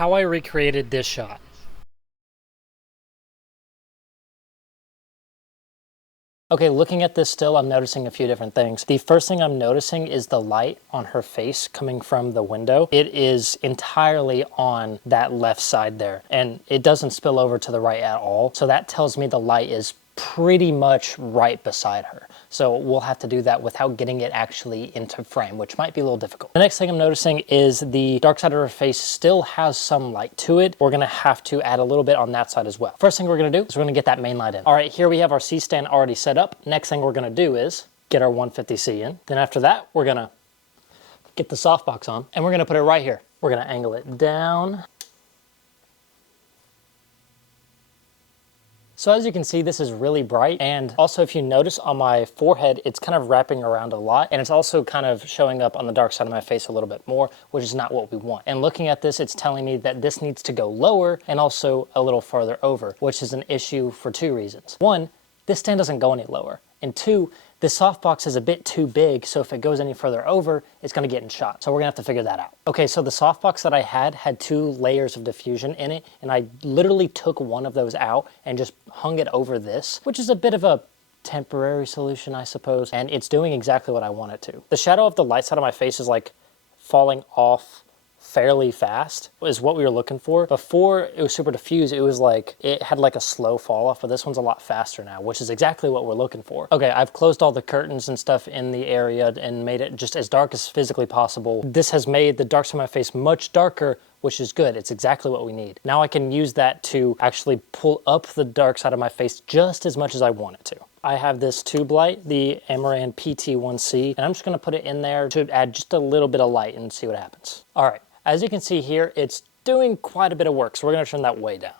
how I recreated this shot. Okay, looking at this still, I'm noticing a few different things. The first thing I'm noticing is the light on her face coming from the window. It is entirely on that left side there, and it doesn't spill over to the right at all. So that tells me the light is pretty much right beside her. So we'll have to do that without getting it actually into frame, which might be a little difficult. The next thing I'm noticing is the dark side of her face still has some light to it. We're gonna have to add a little bit on that side as well. First thing we're gonna do is we're gonna get that main light in. All right, here we have our C-stand already set up. Next thing we're gonna do is get our 150C in. Then after that, we're gonna get the softbox on, and we're gonna put it right here. We're gonna angle it down. So as you can see, this is really bright, and also if you notice on my forehead, it's kind of wrapping around a lot, and it's also kind of showing up on the dark side of my face a little bit more, which is not what we want. And looking at this, it's telling me that this needs to go lower and also a little farther over, which is an issue for two reasons. One, this stand doesn't go any lower, and two, this softbox is a bit too big, so if it goes any further over, it's gonna get in shot. So we're gonna have to figure that out. Okay, so the softbox that I had 2 layers of diffusion in it, and I literally took one of those out and just hung it over this, which is a bit of a temporary solution, I suppose, and it's doing exactly what I want it to. The shadow of the light side of my face is like falling off fairly fast is what we were looking for. Before it was super diffused, it was like, it had like a slow fall off, but this one's a lot faster now, which is exactly what we're looking for. Okay, I've closed all the curtains and stuff in the area and made it just as dark as physically possible. This has made the dark side of my face much darker, which is good. It's exactly what we need. Now I can use that to actually pull up the dark side of my face just as much as I want it to. I have this tube light, the Amaran PT1C, and I'm just gonna put it in there to add just a little bit of light and see what happens. All right. As you can see here, it's doing quite a bit of work, so we're gonna turn that way down.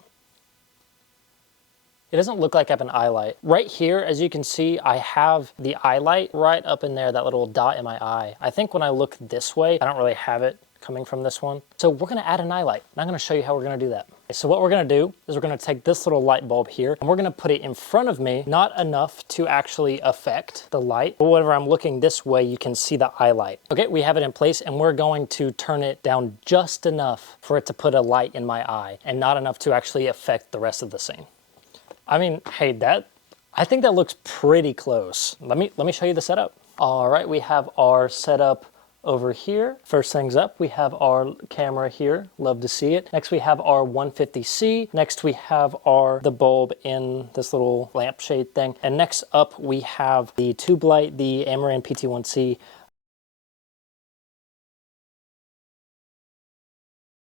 It doesn't look like I have an eye light. Right here, as you can see, I have the eye light right up in there, that little dot in my eye. I think when I look this way, I don't really have it coming from this one. So we're gonna add an eye light, and I'm gonna show you how we're gonna do that. So what we're gonna do is we're gonna take this little light bulb here, and we're gonna put it in front of me, not enough to actually affect the light, but whenever I'm looking this way, you can see the eye light. Okay, we have it in place, and we're going to turn it down just enough for it to put a light in my eye, and not enough to actually affect the rest of the scene. I mean, hey, I think that looks pretty close. Let me show you the setup. All right, we have our setup over here. First things up, we have our camera here. Love to see it. Next, we have our 150C. Next, we have the bulb in this little lampshade thing. And next up, we have the tube light, the Amaran PT1C.